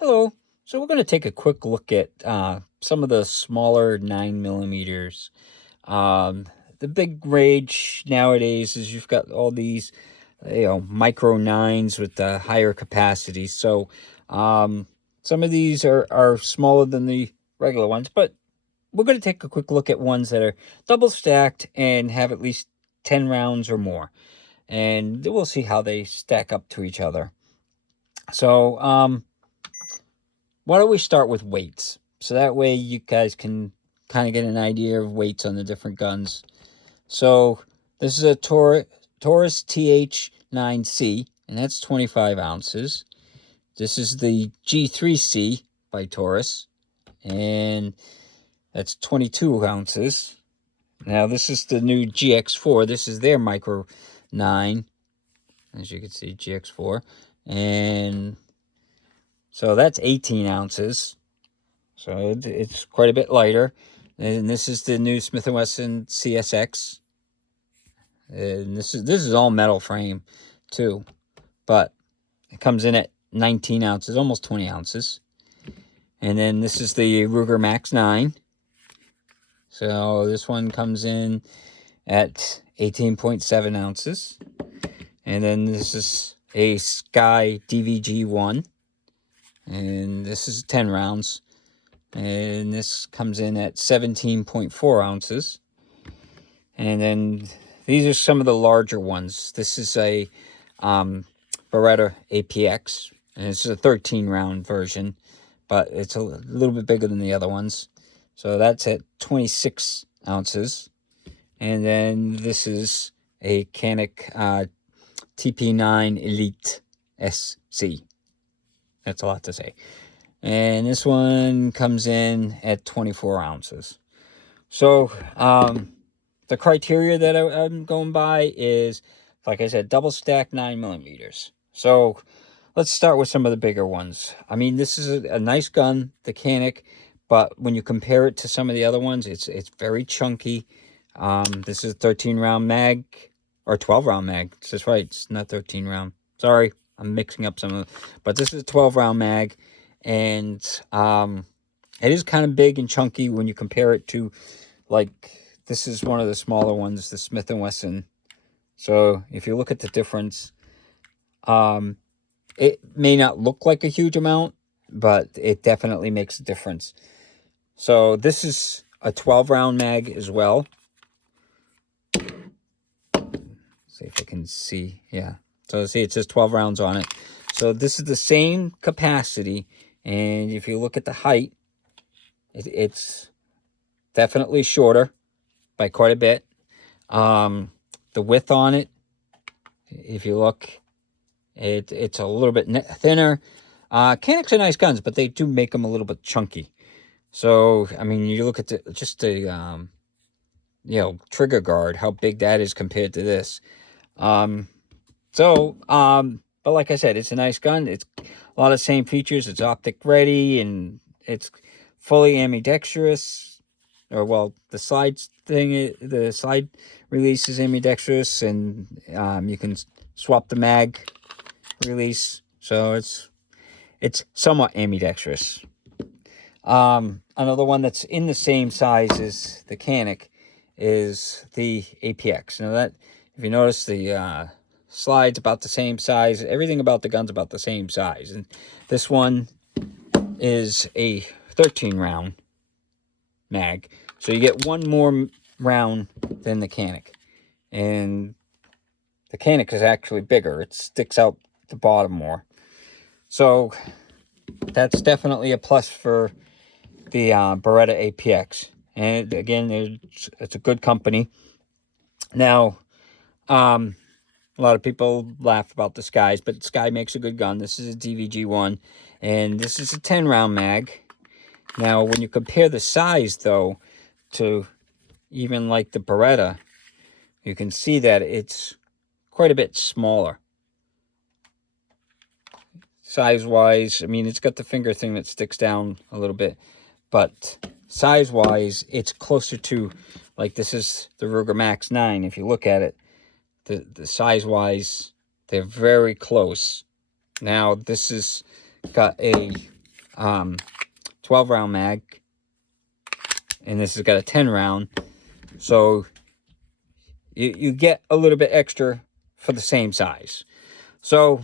Hello. So we're going to take a quick look at some of the smaller 9 millimeters. Um, the big rage nowadays is you've got all these, micro nines with the higher capacity. So some of these are smaller than the regular ones, but we're going to take a quick look at ones that are double stacked and have at least 10 rounds or more. And we'll see how they stack up to each other. So, why don't we start with weights? So that way you guys can kind of get an idea of weights on the different guns. So this is a Taurus TH9C, and that's 25 ounces. This is the G3C by Taurus, and that's 22 ounces. Now this is the new GX4. This is their micro 9, as you can see, GX4. And so that's 18 ounces. So it's quite a bit lighter. And this is the new Smith & Wesson CSX. And this is all metal frame too. But it comes in at 19 ounces, almost 20 ounces. And then this is the Ruger Max 9. So this one comes in at 18.7 ounces. And then this is a Sky DVG1. And this is 10 rounds. And this comes in at 17.4 ounces. And then these are some of the larger ones. This is a Beretta APX. And it's a 13-round version, but it's a little bit bigger than the other ones. So that's at 26 ounces. And then this is a Canik TP9 Elite SC. That's a lot to say. And this one comes in at 24 ounces. So the criteria that I'm going by is, like I said, double stack 9 millimeters. So let's start with some of the bigger ones. I mean, this is a nice gun, the Canik, but when you compare it to some of the other ones, it's very chunky. This is a 13-round mag, or 12-round mag. That's right, it's not 13-round. Sorry, I'm mixing up some of them. But this is a 12-round mag. And it is kind of big and chunky when you compare it to, like, this is one of the smaller ones, the Smith & Wesson. So if you look at the difference, it may not look like a huge amount, but it definitely makes a difference. So this is a 12-round mag as well. See if I can see. Yeah. So see, it says 12 rounds on it. So this is the same capacity. And if you look at the height, it's definitely shorter by quite a bit. The width on it, if you look, it's a little bit thinner. Caniks are nice guns, but they do make them a little bit chunky. So, I mean, you look at the trigger guard, how big that is compared to this. But like I said, it's a nice gun. It's a lot of the same features. It's optic ready, and it's fully ambidextrous. Or, well, the slide release is ambidextrous, and you can swap the mag release. So it's somewhat ambidextrous. Another one that's in the same size as the Canik is the APX. Now that, if you notice, the slide's about the same size. Everything about the gun's about the same size. And this one is a 13-round mag. So you get one more round than the Canik. And the Canik is actually bigger. It sticks out the bottom more. So that's definitely a plus for the Beretta APX. And again, it's a good company. Now, a lot of people laugh about the Skies, but Sky makes a good gun. This is a DVG1, and this is a 10-round mag. Now, when you compare the size, though, to even like the Beretta, you can see that it's quite a bit smaller. Size-wise, I mean, it's got the finger thing that sticks down a little bit, but size-wise, it's closer to, like, this is the Ruger Max 9. If you look at it, the size-wise, they're very close. Now, this has got a 12 round mag, and this has got a 10 round. So you get a little bit extra for the same size. So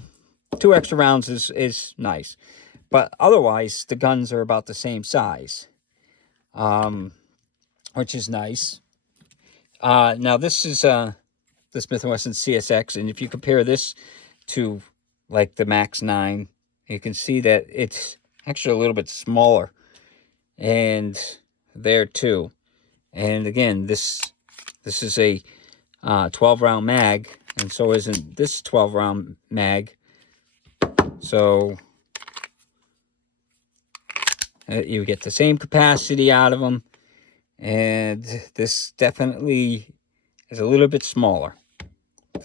2 extra rounds is nice. But otherwise, the guns are about the same size, which is nice. Now, this is the Smith & Wesson CSX, and if you compare this to, like, the Max 9, you can see that it's actually a little bit smaller. And there, too. And, again, this is a 12-round mag, and so isn't this 12-round mag. So you get the same capacity out of them, and this definitely is a little bit smaller.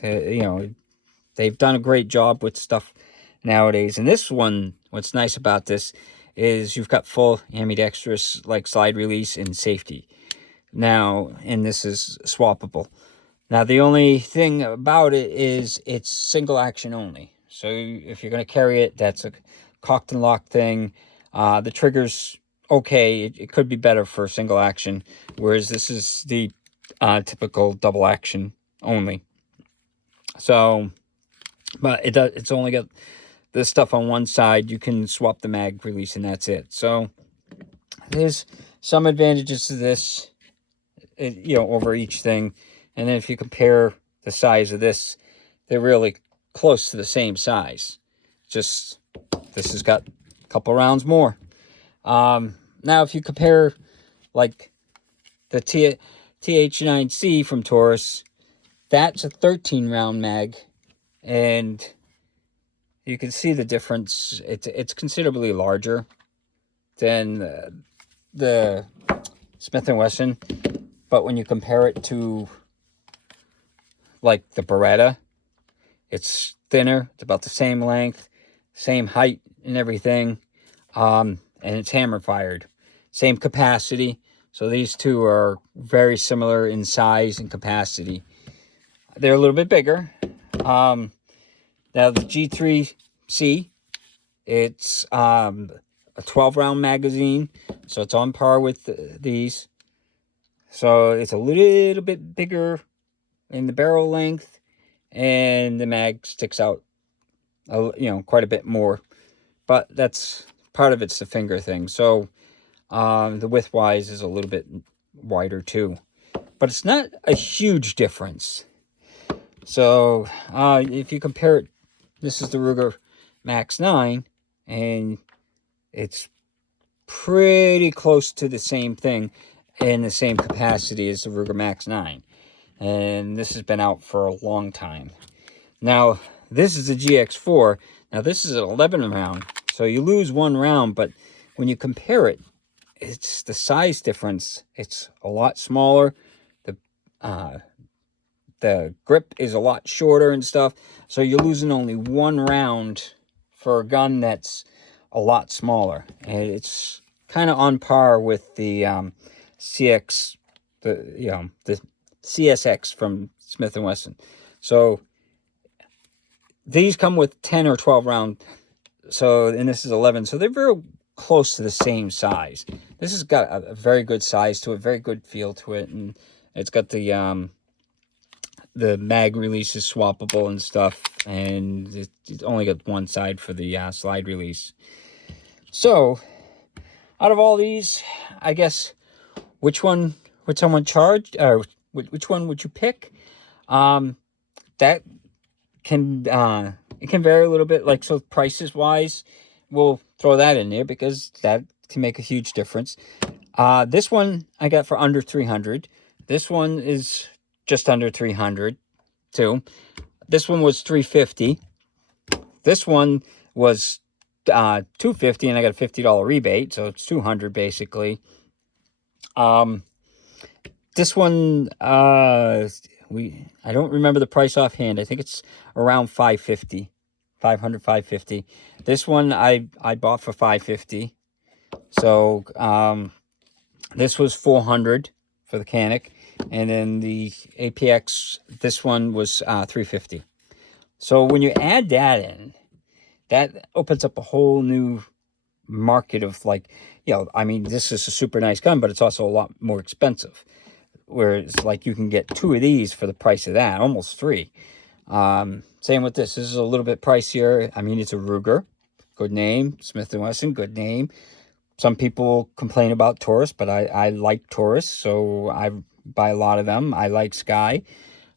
You know, they've done a great job with stuff nowadays. And this one, what's nice about this is you've got full ambidextrous, like, slide release and safety. Now, and this is swappable. Now, the only thing about it is it's single action only. So if you're going to carry it, that's a cocked and locked thing. The trigger's okay. It could be better for single action, whereas this is the typical double action only. So, but it's only got this stuff on one side. You can swap the mag release, and that's it. So there's some advantages to this, you know, over each thing. And then if you compare the size of this, they're really close to the same size. Just this has got a couple rounds more. Now, if you compare, like, the TH9C from Taurus, that's a 13-round mag, and you can see the difference. It's considerably larger than the Smith & Wesson, but when you compare it to, like, the Beretta, it's thinner. It's about the same length, same height and everything, and it's hammer fired. Same capacity. So these two are very similar in size and capacity. They're a little bit bigger. Now the G3C, it's a 12-round magazine, so it's on par with these. So it's a little bit bigger in the barrel length, and the mag sticks out, you know, quite a bit more. But that's part of it's the finger thing. So the width-wise is a little bit wider too, but it's not a huge difference. So if you compare it, this is the Ruger Max 9, and it's pretty close to the same thing in the same capacity as the Ruger Max 9. And this has been out for a long time. Now, this is the GX4. Now, this is an 11 round, so you lose 1 round, but when you compare it, it's the size difference. It's a lot smaller. The grip is a lot shorter and stuff, so you're losing only 1 round for a gun that's a lot smaller. And it's kind of on par with the CX, the CSX from Smith & Wesson. So these come with 10 or 12 round. So, and this is 11. So they're very close to the same size. This has got a very good size to it, very good feel to it, and it's got the mag release is swappable and stuff, and it's only got one side for the slide release. So, out of all these, I guess, which one would someone charge, or which one would you pick? That can it can vary a little bit. Like, so prices wise, we'll throw that in there because that can make a huge difference. This one I got for under $300. This one is just under $300 too. This one was $350. This one was $250, and I got a $50 rebate, so it's $200 basically. This one, I don't remember the price offhand. I think it's around $550. $550. This one I bought for $550. So this was $400 for the Canic, and then the APX, this one was $350. So when you add that in, that opens up a whole new market of like, I mean, this is a super nice gun, but it's also a lot more expensive. Whereas like you can get 2 of these for the price of that, almost 3. Same with this. This is a little bit pricier. I mean, it's a Ruger, good name. Smith & Wesson, good name. Some people complain about Taurus, but I like Taurus, so I buy a lot of them. I like Sky.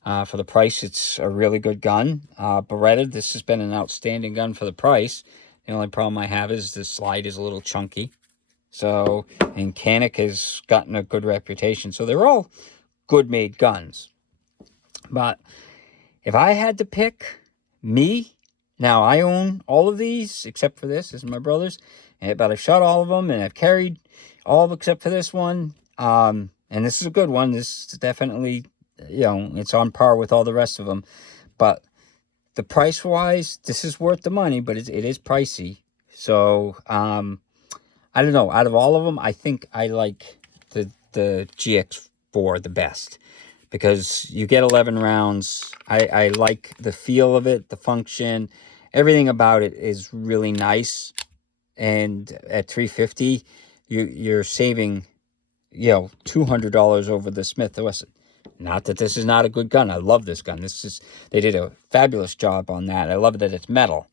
For the price, it's a really good gun. Beretta, this has been an outstanding gun for the price. The only problem I have is the slide is a little chunky. So, and Canik has gotten a good reputation. So they're all good made guns. But if I had to pick me, now I own all of these except for this. This is my brother's. But I've shot all of them and I've carried all of them except for this one. And this is a good one. This is definitely, it's on par with all the rest of them. But the price wise, this is worth the money, but it is pricey. So, I don't know. Out of all of them, I think I like the GX4 the best. Because you get 11 rounds. I like the feel of it, the function. Everything about it is really nice. And at $350, you're saving, $200 over the Smith & Wesson. Not that this is not a good gun. I love this gun. They did a fabulous job on that. I love that it's metal.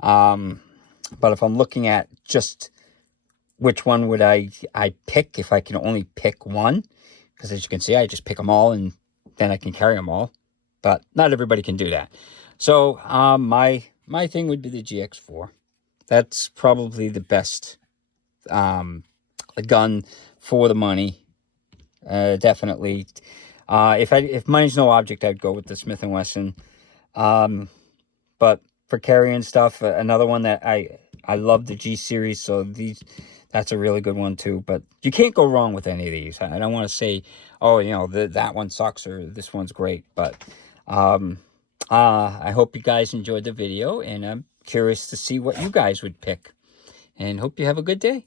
But if I'm looking at just which one would I pick if I can only pick one, because as you can see, I just pick them all and then I can carry them all. But not everybody can do that. So my thing would be the GX4. That's probably the best gun for the money. Definitely. If money's no object, I'd go with the Smith & Wesson. But for carrying stuff, another one that I love the G series, so that's a really good one too. But you can't go wrong with any of these. I don't want to say, oh, that one sucks or this one's great. But I hope you guys enjoyed the video, and I'm curious to see what you guys would pick. And hope you have a good day.